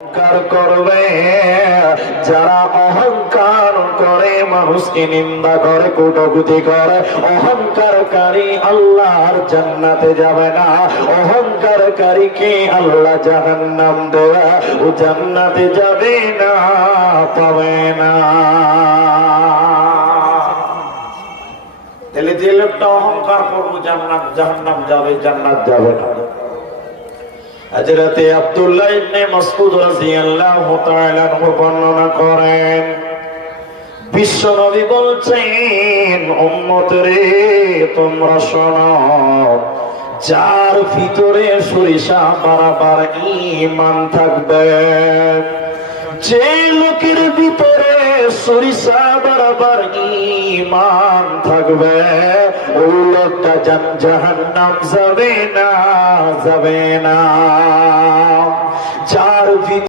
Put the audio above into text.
অহংকার করবে যারা অহংকার করে, মানুষকে নিন্দা করে, কটূক্তি করে, অহংকারকারী আল্লাহর জান্নাতে যাবে না। অহংকারকারীকে আল্লাহ জাহান্নাম দেবে, ও জান্নাতে যাবে না, পাবে না। তাহলে যে লোকটা অহংকার করবো জাহান্নাম যাবে, জান্নাত যাবে না। হযরতে আব্দুল্লাহ ইবনে মাসউদ রাদিয়াল্লাহু তাআলা আনহু বর্ণনা করেন, বিশ্ব নবী বলছেন, উম্মত রে তোমরা শোনো, যার ভিতরে সরিষা বারাবার ঈমান থাকবে, যে লোকের ভিতরে সরিষা বারাবার ঈমান থাকবে, ওই লোকটা জাহান্নাম যাবে না, যাবে না। যার